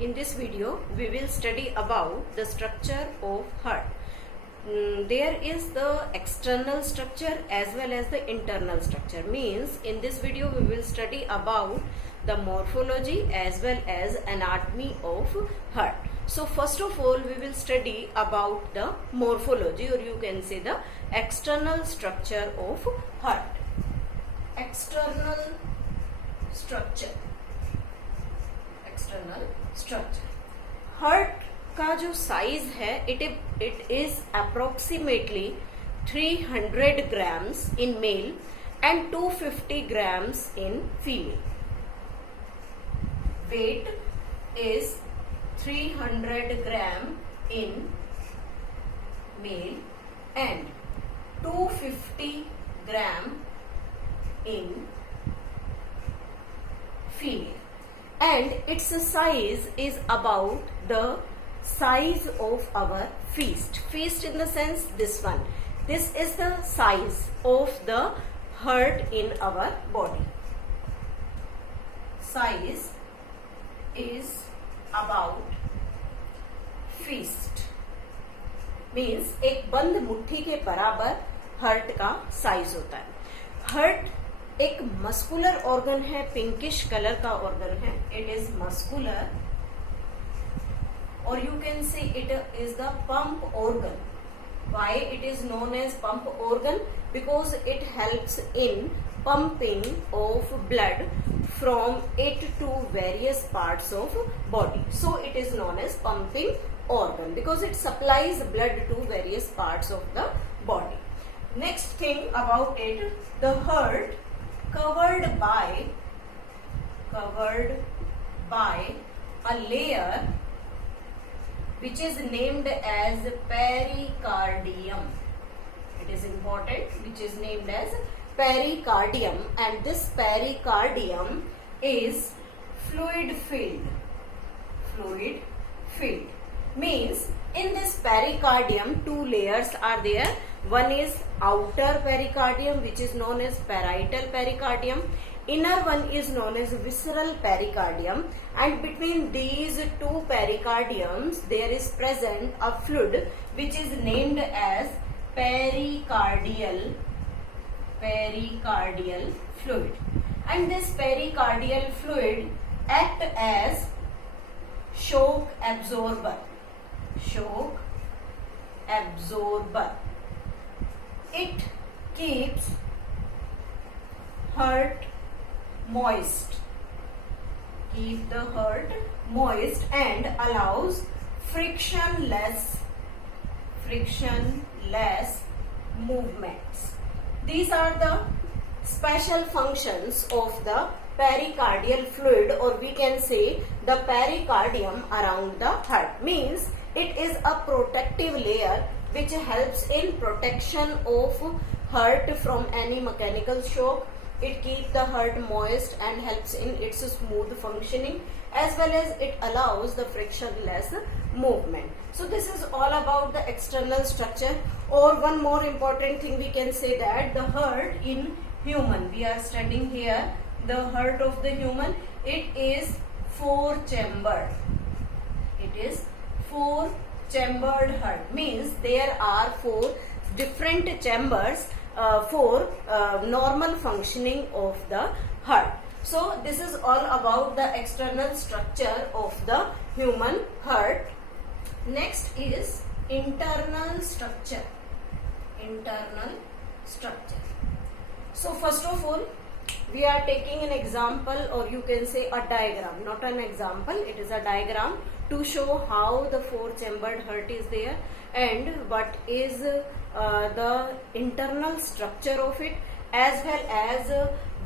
In this video, we will study about the structure of heart. There is the external structure as well as the internal structure. Means in this video, we will study about the morphology as well as anatomy of heart. So first of all, we will study about the morphology, or you can say the external structure of heart. External structure. External structure heart का जो size है it is approximately 300 grams in male and 250 grams in female. Weight is 300 gram in male and 250 gram in female, and its size is about the size of our fist. Fist in the sense this one. This is the size of the heart in our body. Size is about fist. Means एक बंद मुट्ठी के बराबर heart का size होता है. Heart एक muscular organ है, पिंकिश कलर का ऑर्गन है. इट इज मस्कुलर और you can say it is the pump organ. Why it is known as pump organ? Because it helps in pumping of blood from it to various parts of body. So it is known as pumping organ because it supplies blood to various parts of the body. Next thing about it, the heart covered by a layer which is named as pericardium. It is important, which is named as pericardium, and this pericardium is fluid filled. Fluid filled means in this pericardium two layers are there. One is outer pericardium, which is known as parietal pericardium. Inner one is known as visceral pericardium, and between these two pericardiums there is present a fluid which is named as pericardial fluid. And this pericardial fluid act as shock absorber. It keeps heart moist. Keep the heart moist and allows frictionless movements. These are the special functions of the pericardial fluid, or we can say the pericardium around the heart. Means it is a protective layer which helps in protection of heart from any mechanical shock. It keeps the heart moist and helps in its smooth functioning, as well as it allows the frictionless movement. So this is all about the external structure. Or one more important thing, we can say that the heart in human, we are studying here the heart of the human. It is four-chambered. It is four-chambered heart. Means there are four different chambers for normal functioning of the heart. So this is all about the external structure of the human heart. Next is internal structure. So first of all, we are taking an example, or you can say a diagram, not an example, it is a diagram to show how the four-chambered heart is there and what is the internal structure of it, as well as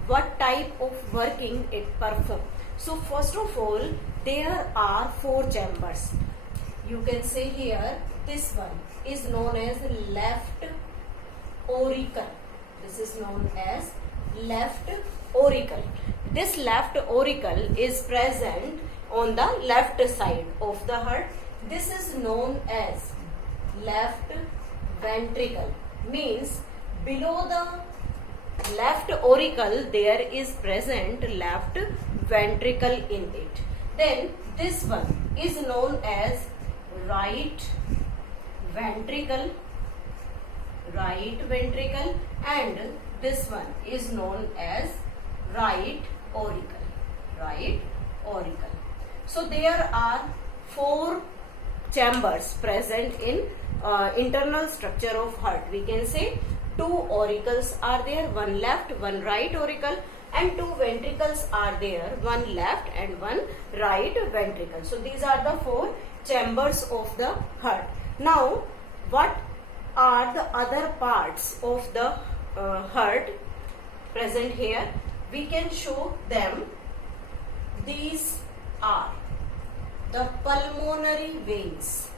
what type of working it performs. So first of all, there are four chambers. You can say here, this one is known as left auricle. This is known as left auricle. This left auricle is present on the left side of the heart. This is known as left ventricle. Means below the left auricle there is present left ventricle in it. Then this one is known as right ventricle, and this one is known as right auricle. So there are 4 chambers present in internal structure of heart. We can say 2 auricles are there, one left, one right auricle, and 2 ventricles are there, one left and one right ventricle. So these are the 4 chambers of the heart. Now what are the other parts of the heart present here? We can show them. These are the pulmonary veins.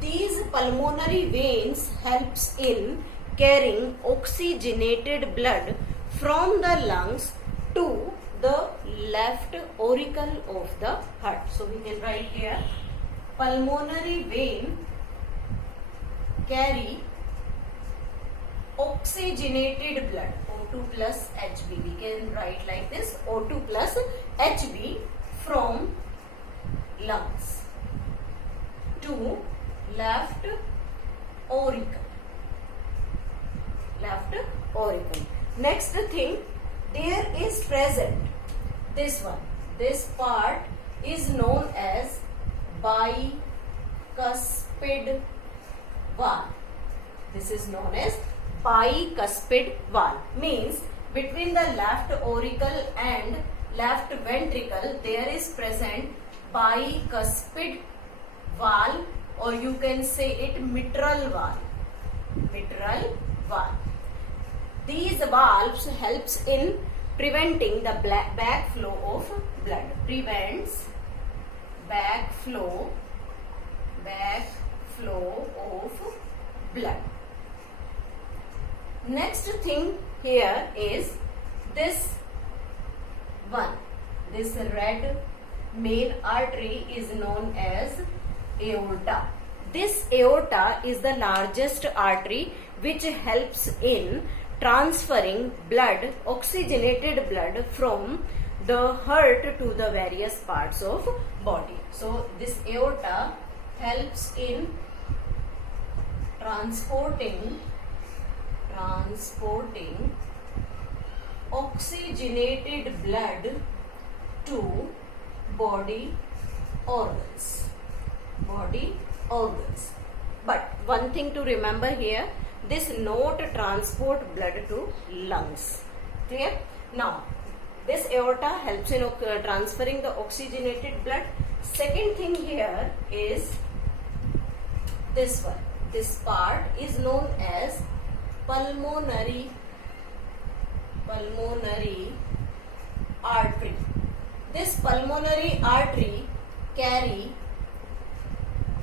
These pulmonary veins helps in carrying oxygenated blood from the lungs to the left auricle of the heart. So we can write here, pulmonary vein carry oxygenated blood, O2 plus Hb. We can write like this, O2 plus Hb from lungs to left auricle. Next thing, there is present this one. This part is known as bicuspid valve. This is known as bicuspid valve. Means between the left auricle and left ventricle there is present bicuspid valve, or you can say it mitral valve. These valves helps in preventing the backflow of blood. Prevents backflow of blood. Next thing here is this one. This red main artery is known as aorta. This aorta is the largest artery which helps in transferring blood, oxygenated blood from the heart to the various parts of body. So this aorta helps in transporting oxygenated blood to body organs. But one thing to remember here, this not transport blood to lungs. Clear? Now this aorta helps in transferring the oxygenated blood. Second thing here is this one. This part is known as pulmonary artery. This pulmonary artery carry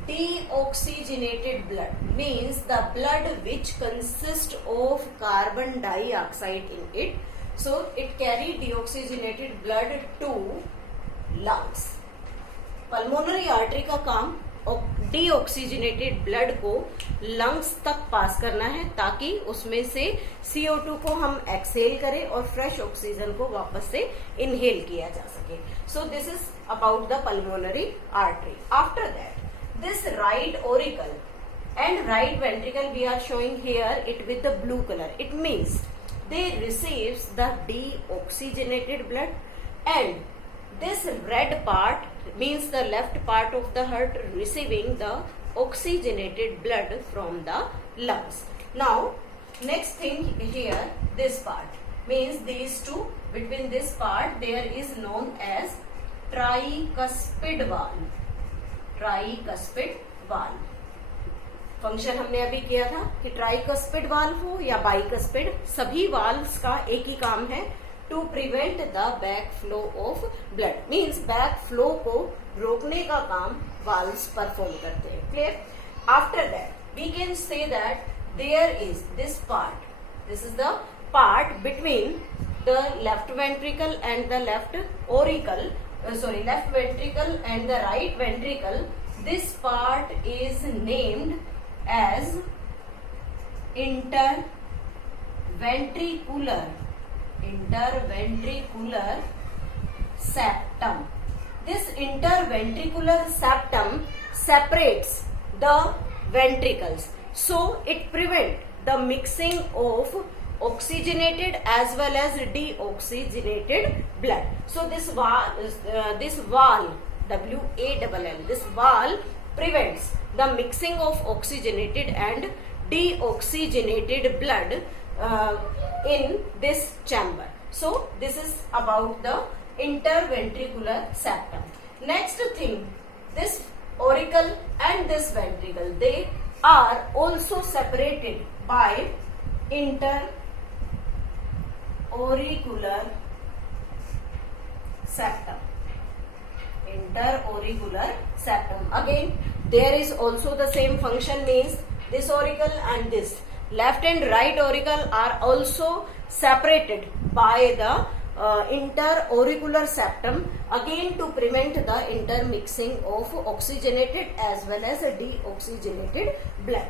deoxygenated blood, means the blood which consists of carbon dioxide in it. So it carry deoxygenated blood to lungs. Pulmonary artery का काम deoxygenated blood को lungs तक पास करना है ताकि उसमें से CO2 को हम एक्सेल करें और फ्रेश ऑक्सीजन को वापस से इनहेल किया जा सके. So this is about the pulmonary artery. After that this right auricle and right ventricle we are showing here it with the blue color. It means they receives the deoxygenated blood, and this red part means the left part of the heart receiving the oxygenated blood from the lungs. Now next thing here, this part means these two, between this part there is known as tricuspid valve. Function हमने अभी किया था कि tricuspid valve हो या bicuspid, सभी valves का एक ही काम है, to prevent the back flow of blood. Means back flow को रोकने का काम वाल्व्स परफॉर्म करते हैं. Clear? After that we can say that there is this part. This is the part between the left ventricle and the left auricle, left ventricle and the right ventricle. This part is named as interventricular interventricular septum. This interventricular septum separates the ventricles, so it prevents the mixing of oxygenated as well as deoxygenated blood. So this valve, WALL, this valve prevents the mixing of oxygenated and deoxygenated blood in this chamber. So this is about the interventricular septum. Next thing, this auricle and this ventricle, they are also separated by interauricular septum. Interauricular septum. Again, there is also the same function, means this auricle and this left and right auricle are also separated by the interauricular septum, again to prevent the intermixing of oxygenated as well as deoxygenated blood.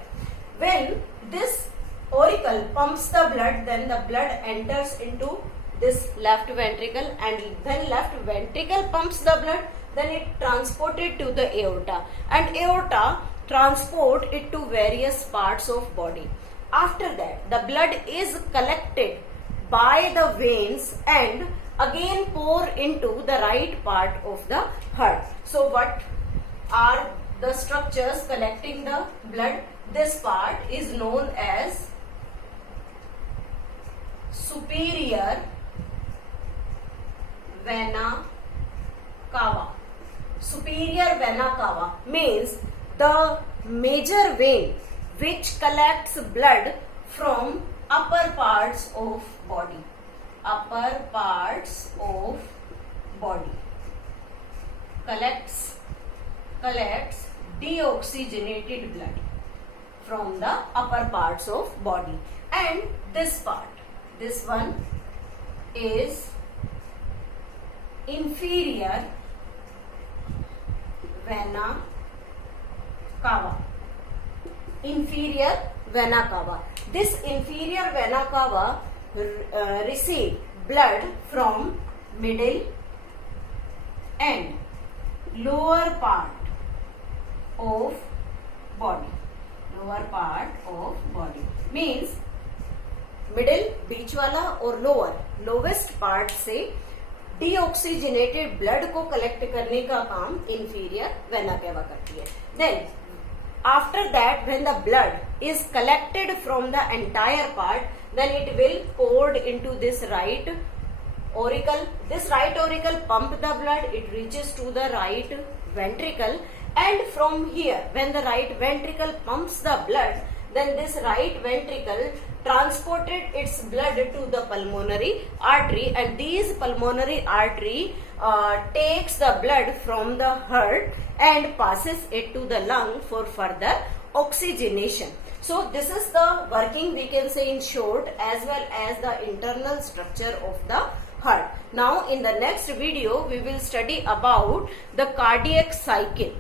When this auricle pumps the blood, then the blood enters into this left ventricle, and when left ventricle pumps the blood, then it transported to the aorta, and aorta transport it to various parts of body. After that, the blood is collected by the veins and again pour into the right part of the heart. So what are the structures collecting the blood? This part is known as superior vena cava. Superior vena cava means the major vein which collects blood from upper parts of body. Upper parts of body collects deoxygenated blood from the upper parts of body. And this part, this one is inferior vena cava. Inferior vena cava. This inferior vena cava receive blood from middle and lower part of body. Lower part of body means middle, बीच वाला और lower, lowest part से deoxygenated blood को collect करने का काम inferior vena cava करती है. Then after that, when the blood is collected from the entire part, then it will poured into this right auricle. This right auricle pump the blood, it reaches to the right ventricle, and from here, when the right ventricle pumps the blood, then this right ventricle transported its blood to the pulmonary artery, and these pulmonary artery takes the blood from the heart and passes it to the lung for further oxygenation. So this is the working, we can say in short, as well as the internal structure of the heart. Now in the next video we will study about the cardiac cycle.